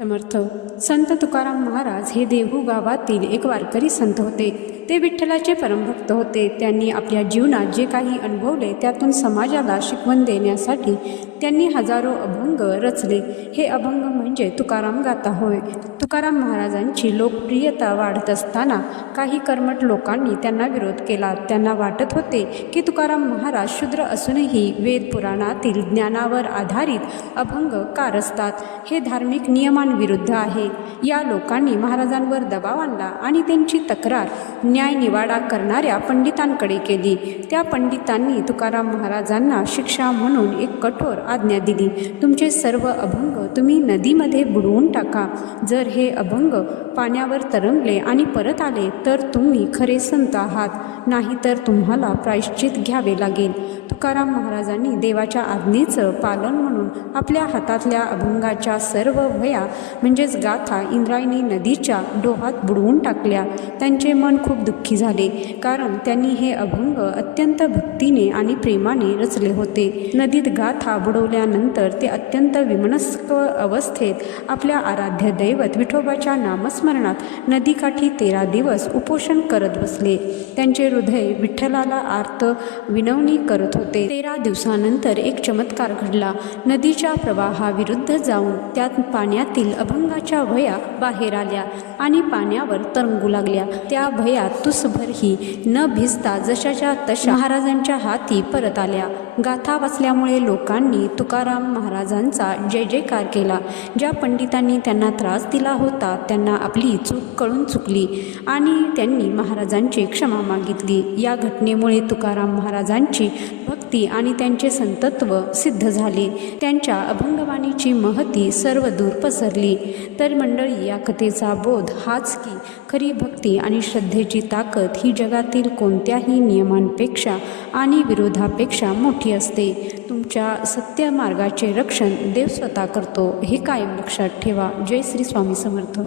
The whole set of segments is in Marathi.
समर्थ. संत तुकाराम महाराज हे देहू गावातील एक वारकरी संत होते. ते विठ्ठलाचे परमभक्त होते. त्यांनी आपल्या जीवनात जे काही अनुभवले त्यातून समाजाला शिकवण देण्यासाठी त्यांनी हजारो अभंग रचले. हे अभंग म्हणजे तुकाराम गाता होय. तुकाराम महाराजांची लोकप्रियता वाढत असताना काही कर्मठ लोकांनी त्यांना विरोध केला. त्यांना वाटत होते की तुकाराम महाराज शूद्र असूनही वेद पुराणातील ज्ञानावर आधारित अभंग का रचतात हे धार्मिक नियमांविरुद्ध आहे. या लोकांनी महाराजांवर दबाव आणला आणि त्यांची तक्रार न्यायनिवाडा करणाऱ्या पंडितांकडे केली. त्या पंडितांनी तुकाराम महाराजांना शिक्षा म्हणून एक कठोर आज्ञा दिली. तुमचे सर्व अभंग तुम्ही नदीमध्ये बुडवून टाका. जर हे अभंग पाण्यावर तरंगले आणि परत आले तर तुम्ही खरे संत आहात. नाहीतर तुम्हाला प्रायश्चित घ्यावे लागेल. तुकाराम महाराजांनी देवाच्या आज्ञेचं पालन म्हणून आपल्या हातातल्या अभंगाच्या सर्व वया म्हणजेच गाथा इंद्रायणी नदीच्या डोहात बुडवून टाकल्या. त्यांचे मन खूप दुःखी झाले कारण त्यांनी हे अभंग अत्यंत भक्तीने आणि प्रेमाने रचले होते. नदीत गाथा बुडवल्यानंतर ते अत्यंत अत्यंत विमनस्क अवस्थेत आपल्या आराध्य दैवत विठोबाच्या नामस्मरणात नदीकाठी तेरा दिवस उपोषण करत बसले. त्यांचे हृदय विठ्ठलाला आर्त विनवणी करत होते. तेरा दिवसानंतर एक चमत्कार घडला. नदीच्या प्रवाहाविरुद्ध जाऊन त्यात पाण्यातील अभंगाच्या भया बाहेर आल्या आणि पाण्यावर तरंगू लागल्या. त्या भयात तुसभरही न भिजता जशाच्या तशा महाराजांच्या हाती परत आल्या. गाथा वाचल्यामुळे लोकांनी तुकाराम महाराजांचा जय जयकार केला. ज्या पंडितांनी त्यांना त्रास दिला होता त्यांना आपली चूक कळून चुकली आणि त्यांनी महाराजांची क्षमा मागितली. या घटनेमुळे तुकाराम महाराजांची भक्ती आणि त्यांचे संतत्व सिद्ध झाले. त्यांच्या अभंगवाणीची महती सर्व दूर पसरली. तर मंडळी या कथेचा बोध हाच की खरी भक्ती आणि श्रद्धेची ताकद ही जगातील कोणत्याही नियमांपेक्षा आणि विरोधापेक्षा मोठी असते. तुमच्या सत्य मार्गाचे रक्षण देव स्वतः करतो. हे कायम लक्षात ठेवा. जय श्री स्वामी समर्थ.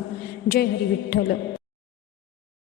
जय हरी विठ्ठल.